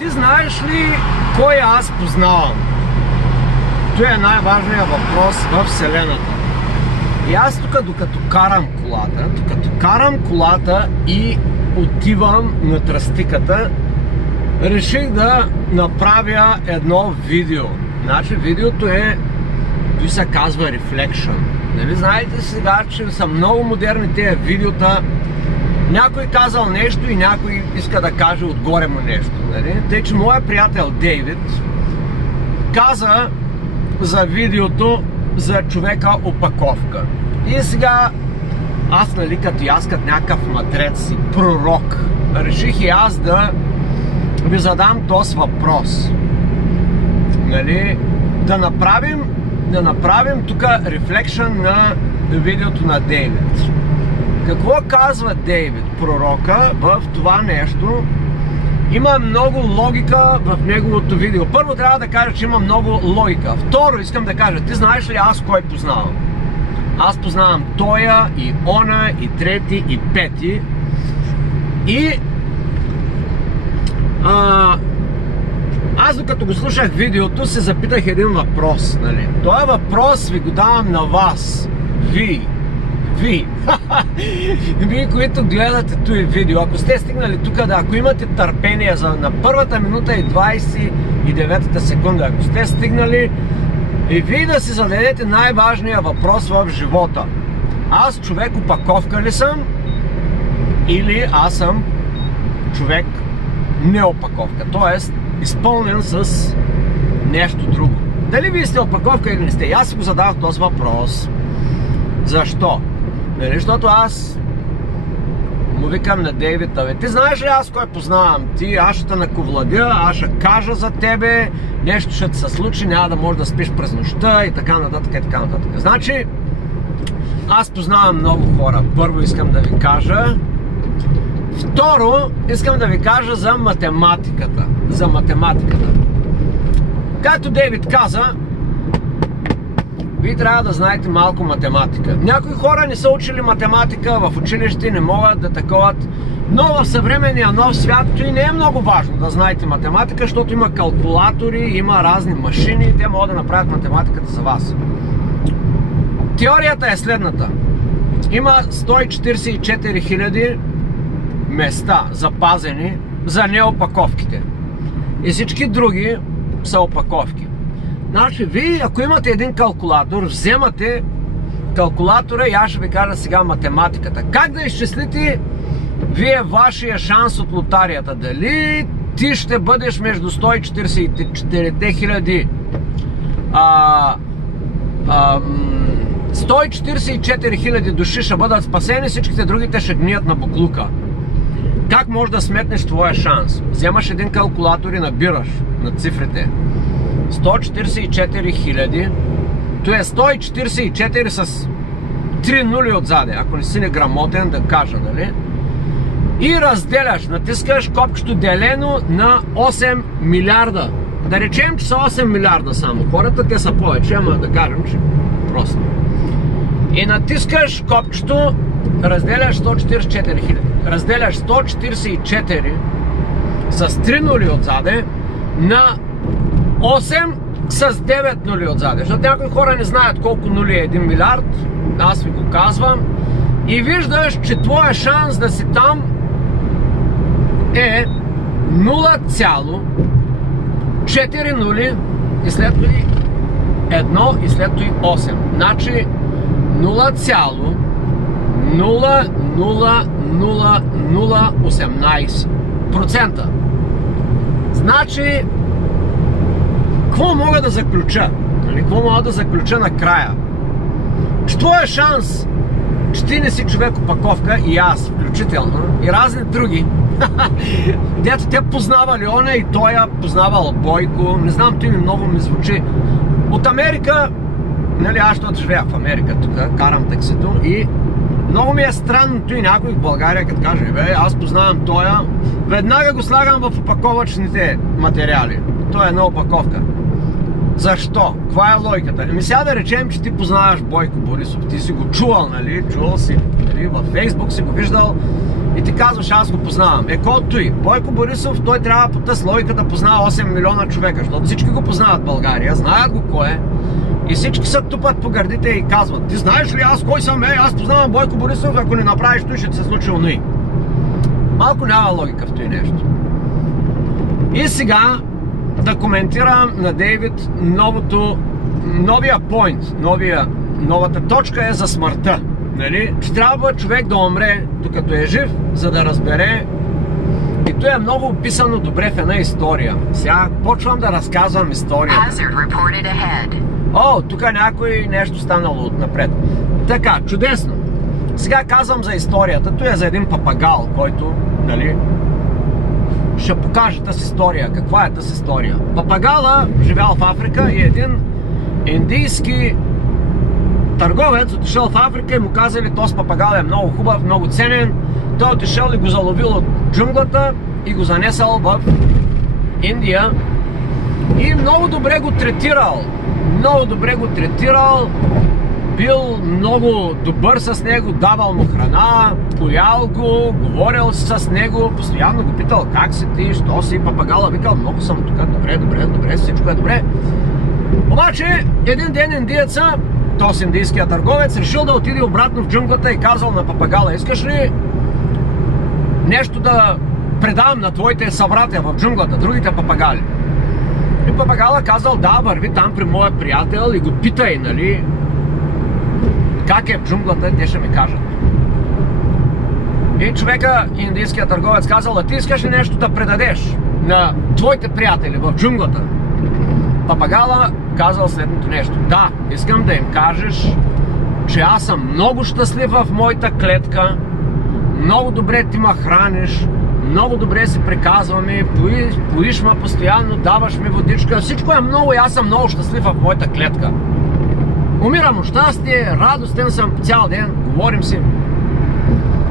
Ти знаеш ли кой аз познавам? Това е най-важният въпрос в Вселената. И аз тук, докато карам колата и отивам на тръстиката, реших да направя едно видео. Значи видеото той се казва Reflection. Нали знаете сега, че са много модерни тези видеота. Някой казал нещо и някой иска да каже отгоре му нещо. Нали? Тъй, че моят приятел Дейвид каза за видеото за човека опаковка. И сега аз, нали, като някакъв мадрец и пророк, реших и аз да ви задам този въпрос. Нали? Да направим тук рефлекшън на видеото на Дейвид. Какво казва Дейвид, пророка, в това нещо? Има много логика в неговото видео. Първо трябва да кажа, че има много логика. Второ, искам да кажа, ти знаеш ли аз кой познавам? Аз познавам тоя, и она, и трети, и пети. И аз докато го слушах видеото, се запитах един въпрос. Нали? Този въпрос ви го давам на вас. Вие, които гледате този видео, ако сте стигнали тук, ако имате търпение на първата минута и 29-та секунда, ако сте стигнали, и вие да си зададете най-важния въпрос в живота. Аз човек опаковка ли съм? Или аз съм човек неопаковка? Тоест, изпълнен с нещо друго. Дали вие сте опаковка или не сте? Аз си го задавах този въпрос. Защо? Нали, защото аз му викам на Дейвид, ти знаеш ли аз кой познавам? Аз ще те наковладя, аз ще кажа за тебе, нещо ще ти се случи, няма да можеш да спиш през нощта и така нататък и така нататък. Значи, аз познавам много хора. Първо искам да ви кажа. Второ, искам да ви кажа за математиката. Както Дейвид каза, вие трябва да знаете малко математика. Някои хора не са учили математика в училище, не могат да таковат, но в съвременния нов свят и не е много важно да знаете математика, защото има калкулатори, има разни машини и те могат да направят математиката за вас. Теорията е следната. Има 144 000 места запазени за неопаковките. И всички други са опаковки. Значи, вие, ако имате един калкулатор, вземате калкулатора и аз ще ви кажа сега математиката. Как да изчислите вие вашия шанс от лотарията? Дали ти ще бъдеш между 144 000 144 000 души ще бъдат спасени, всичките другите ще гният на боклука. Как можеш да сметнеш твоя шанс? Вземаш един калкулатор и набираш на цифрите 144 000, то е 144 с 3 нули отзаде, ако не си неграмотен да кажа, нали? И разделяш, натискаш копчето делено на 8 милиарда. Да речем, че са 8 милиарда само. Хората те са повече, ама да кажем, че просто. И натискаш копчето, разделяш 144 000. Разделяш 144 с 3 нули отзаде на 8 с 9 нули отзаде. Защото някои хора не знаят колко нули е 1 милиард. Аз ви го казвам. И виждаш, че твоя шанс да си там е 0,4 нули и след това 1 и след това 8. Значи 0,00018%. Значи, какво мога да заключа? Какво мога да заключа накрая? Че твоя шанс, че ти не си човек опаковка, и аз включително, и разни други, дето те познавали оня и той познавал Бойко, не знам, той много ми звучи. От Америка, нали, аз ще живея в Америка тук, карам таксито и много ми е странно и някой в България, като каже, аз познавам тоя, веднага го слагам в опаковъчните материали. Той е една опаковка. Защо? Каква е логиката? Ами сега да речем, че ти познаваш Бойко Борисов. Ти си го чувал, нали? Чувал си, нали? Във Фейсбук си го виждал и ти казваш, аз го познавам. Кой той? Бойко Борисов, той трябва по тази логика да познава 8 милиона човека, защото всички го познават в България, знаят го кой е. И всички се тупат по гърдите и казват, ти знаеш ли аз кой съм? Аз познавам Бойко Борисов, ако не направиш той, ще ти се случи онуи. Малко няма логика в това нещо. И сега да коментирам на Дейвид новия поинт, новата точка е за смъртта. Нали? Че трябва човек да умре докато е жив, за да разбере. И то е много описано добре в една история. Сега почвам да разказвам историята. Тук някой нещо станало отнапред. Така, чудесно. Сега казвам за историята. То е за един папагал, който, нали, ще покаже тази история. Каква е тази история? Папагала живял в Африка и един индийски търговец отишъл в Африка и му казали, този папагал е много хубав, много ценен. Той отишъл и го заловил от джунглата и го занесъл в Индия и много добре го третирал. Много добре го третирал, бил много добър с него, давал му храна, поял го, говорил с него, постоянно го питал как си ти, що си. Папагала викал, много съм тук, добре, всичко е добре. Обаче един ден индиеца, този индийския търговец, решил да отиде обратно в джунглата и казал на папагала, искаш ли нещо да предам на твоите събратя в джунглата, другите папагали? И папагала казал, да, върви там при моя приятел и го питай, нали, как е в джунглата, те ще ми кажат. И човека, индийският търговец, казал, а ти искаш ли нещо да предадеш на твоите приятели в джунглата? Папагала казал следното нещо. Да, искам да им кажеш, че аз съм много щастлив в моята клетка, много добре ти ме храниш, много добре си приказваме, поиш ме постоянно, даваш ми водичка, всичко е много и аз съм много щастлив в моята клетка. Умирам от щастие, радостен съм цял ден, говорим си.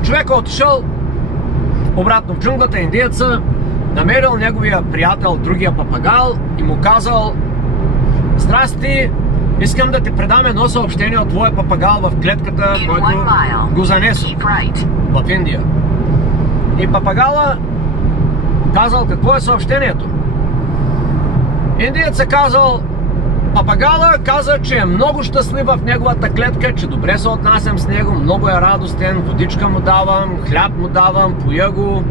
Човекът отишъл обратно в джунглата, индиеца, намерил неговия приятел, другия папагал и му казал, здрасти, искам да ти предам едно съобщение от твоя папагал в клетката, който го занесъл в Индия. И папагала казал, какво е съобщението? Индиецът казал, папагала каза, че е много щастлив в неговата клетка, че добре се отнасям с него, много е радостен, водичка му давам, хляб му давам, поя го.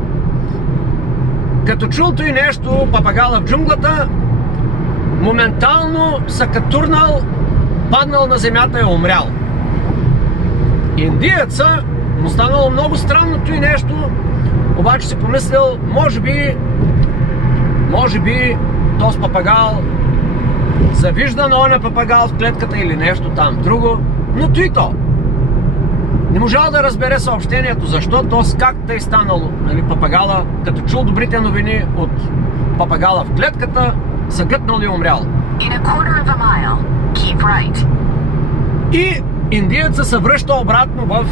Като чул той нещо, папагала в джунглата, моментално се катурнал, паднал на земята и умрял. Индиеца му станало много странно той нещо, обаче си помислил, може би този папагал завижда на оня папагал в клетката или нещо там друго, но той то не можал да разбере съобщението, защо то как тъй станало. Нали, папагала, като чул добрите новини от папагала в клетката, се гътнал и умрял. И индиецът се връща обратно в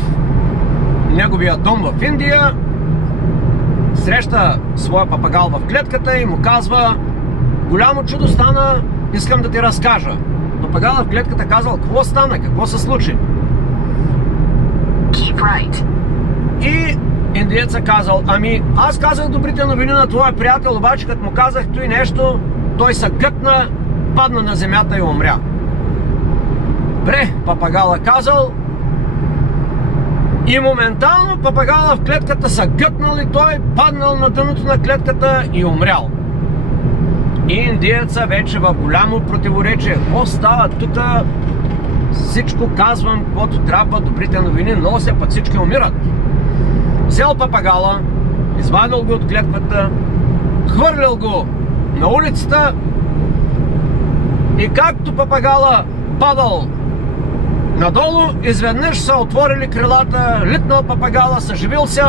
неговия дом в Индия, среща своя папагал в клетката и му казва, голямо чудо стана, искам да ти разкажа. Папагала в клетката казал, какво стана, какво се случи? И индиецът казал, ами аз казах добрите новини на твоя приятел, обаче като му казах той нещо, той се гътна, падна на земята и умря. Бре, папагала казал, и моментално папагала в клетката се гътнал и той паднал на дъното на клетката и умрял. И индиеца вече в голямо противоречие. Какво става тук? Всичко казвам, каквото трябва, добрите новини нося, пък всички умират. Взел папагала, извадил го от клетката, хвърлил го на улицата и както папагала падал надолу, изведнъж са отворили крилата, литнал папагала, съживил се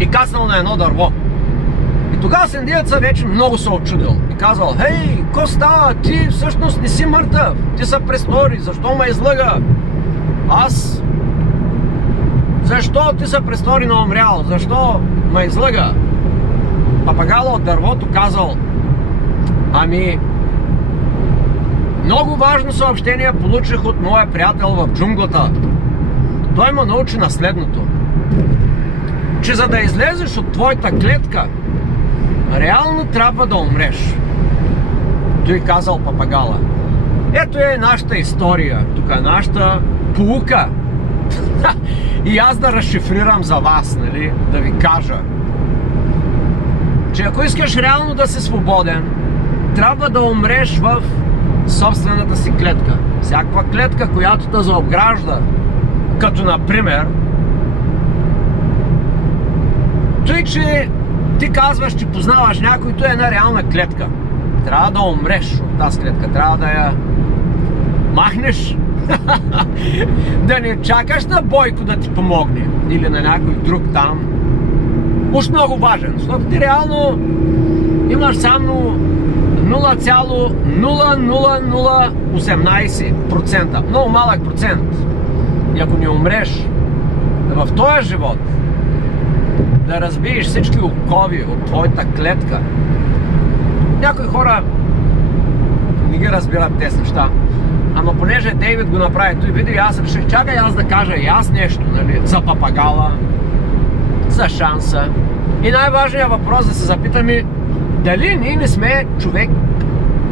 и кацнал на едно дърво. И тогава индиеца вече много се очудил и казал, хей, ко става? Ти всъщност не си мъртъв, ти са престори, защо ме излъга? Аз? Защо ти са престори на умрял? Защо ме излъга? Папагала от дървото казал, ами, много важно съобщение получих от моя приятел в джунглата. Той ме научи на следното. че за да излезеш от твоята клетка, реално трябва да умреш. Той казал папагала. Ето е нашата история, тук е нашата поука. И аз да разшифрирам за вас, нали, да ви кажа, че ако искаш реално да си свободен, трябва да умреш в собствената си клетка. Всякаква клетка, която те заобгражда, като например той, че ти казваш, че познаваш някой, той е една реална клетка. Трябва да умреш от тази клетка, трябва да я махнеш. Да не чакаш на Бойко да ти помогне или на някой друг там. Уж много важен, защото ти реално имаш само 0,00018%. Много малък процент. И ако не умреш в този живот, да разбиеш всички окови от твоята клетка. Някои хора не ги разбират тези неща. Ама понеже Дейвид го направи той видео, аз реших, чакай аз да кажа и аз нещо, нали, за папагала, за шанса. И най-важният въпрос да се запитаме, дали ние не сме човек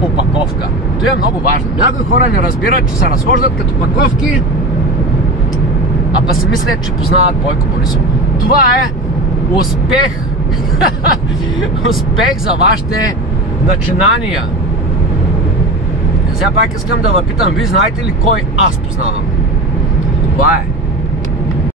опаковка. Това е много важно. Някои хора не разбират, че се разхождат като паковки, а па си мислят, че познават Бойко Борисов. Това е успех. Успех за вашите начинания. Сега пак искам да ви питам, вие знаете ли кой аз познавам? Това е.